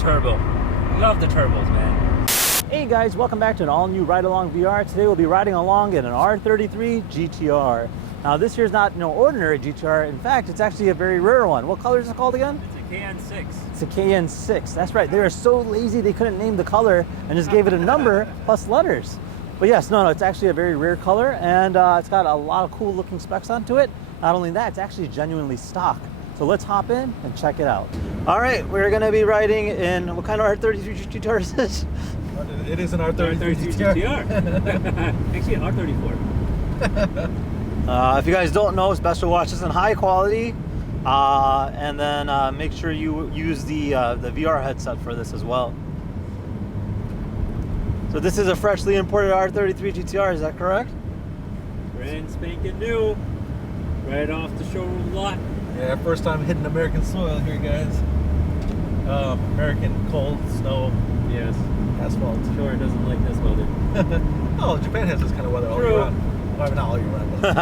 turbo. Love the turbos, man. Hey guys, welcome back to an all-new Ride-Along VR. Today we'll be riding along in an R33 GTR. Now this here's not no ordinary GTR. In fact, it's actually a very rare one. What color is it called again? It's a KN6. It's a KN6. That's right. They were so lazy they couldn't name the color and just gave it a number plus letters. But yes, no, it's actually a very rare color, and it's got a lot of cool looking specs onto it. Not only that, it's actually genuinely stock. So let's hop in and check it out. All right, we're gonna be riding in, what kind of R33 GTR is this? It is an R33 GTR. Actually an R34. If you guys don't know, it's best to watch this in high quality, and then make sure you use the VR headset for this as well. So this is a freshly imported R33 GTR, is that correct? Brand spanking new. Right off the showroom lot. Yeah, first time hitting American soil here, guys. American cold, snow, Yes. asphalt. Sure, it doesn't like this weather. Oh, Japan has this kind of weather all year round. Well, not all year round, but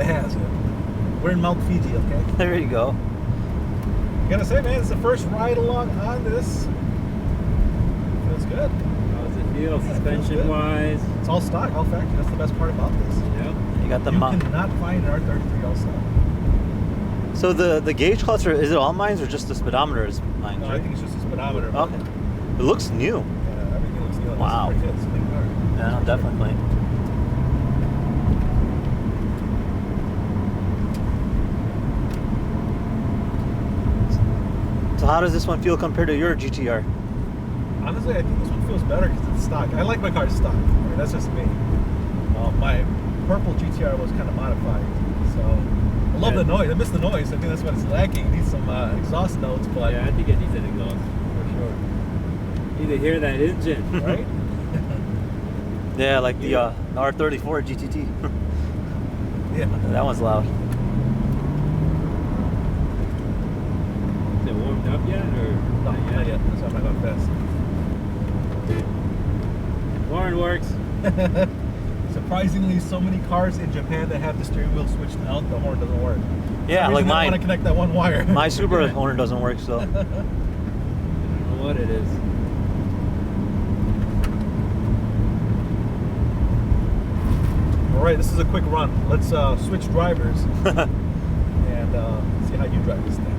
it has it. We're in Mount Fiji, okay? There you go. I gotta say, man, it's the first ride along on this. Feels good. How does it feel, suspension wise? It's all stock, all factory. That's the best part about this. Yep. You got the You cannot find an R33 all stock. So the gauge cluster, is it all mines or just the speedometer is mines? No, Right? I think it's just a speedometer. Okay. It looks new. Yeah, everything looks good. Wow. It's pretty good. It's a clean car. Yeah, definitely. So how does this one feel compared to your GTR? Honestly, I think this one feels better because it's stock. I like my car stock. I mean, that's just me. My purple GTR was kind of modified, so I love the noise. I miss the noise. I think that's what it's lacking. It needs some exhaust notes, but Yeah, I think it needs an exhaust for sure. Need to hear that engine. right? Yeah, like the R34 GTT. Yeah. That one's loud. Is it warmed up yet, or No, not yet. That's why I'm not going fast. Horn works. Surprisingly, so many cars in Japan that have the steering wheel switched out, the horn doesn't work. Yeah, like I mine. want to connect that one wire. My Subaru horn doesn't work, so. I don't know what it is. All right, this is a quick run. Let's switch drivers and see how you drive this thing.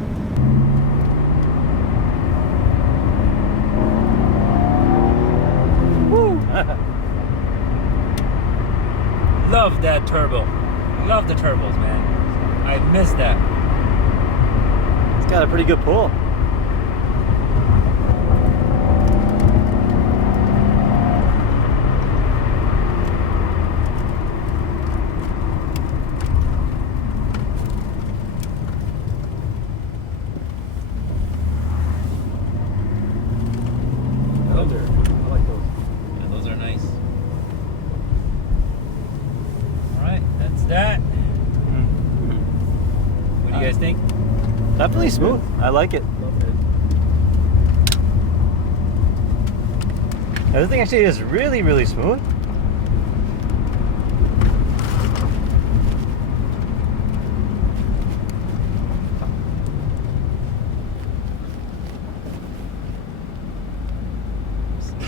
Woo! Love that turbo. Love the turbos, man. I miss that. It's got a pretty good pull. I like those. Yeah, those are nice. Alright, that's that. What do you guys think? Definitely smooth. I like it. Love it. Everything actually is really, really smooth.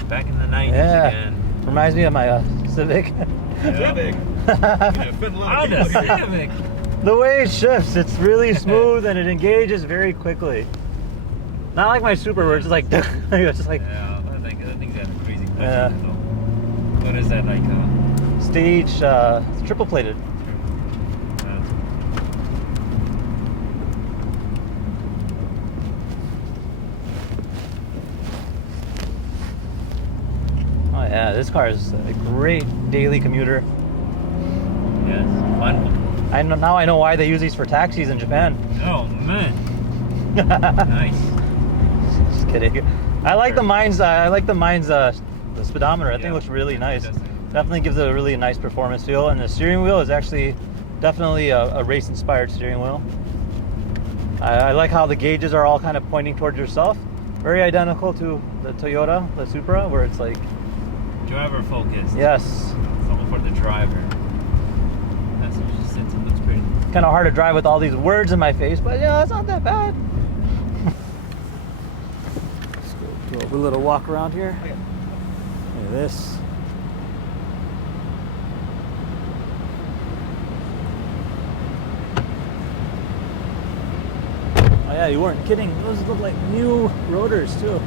Back in the 90s Yeah. again. Reminds me of my Civic. Yeah, big. Yeah, fit a lot of On the people here. Civic. The way it shifts, it's really smooth and it engages very quickly. Not like my Super where it's just like, it's just like Yeah, I think that's crazy. Yeah. What is that like? stage triple plated. Oh yeah, this car is a great daily commuter. Yes, fun. I know now. I know why they use these for taxis in Japan. Oh man, nice. Just kidding. I like the mines. I like the mines. The speedometer. I think Yeah, it looks really nice. it does. Definitely gives it a really nice performance feel. And the steering wheel is actually definitely a race-inspired steering wheel. I like how the gauges are all kind of pointing towards yourself. Very identical to the Toyota, the Supra, where it's like Driver focused. yes. It's all for the driver. That's what she said. It looks pretty. Kind of hard to drive with all these words in my face, but yeah, it's not that bad. take a little walk around here. Okay. Look at this. Oh yeah, you weren't kidding. Those look like new rotors too.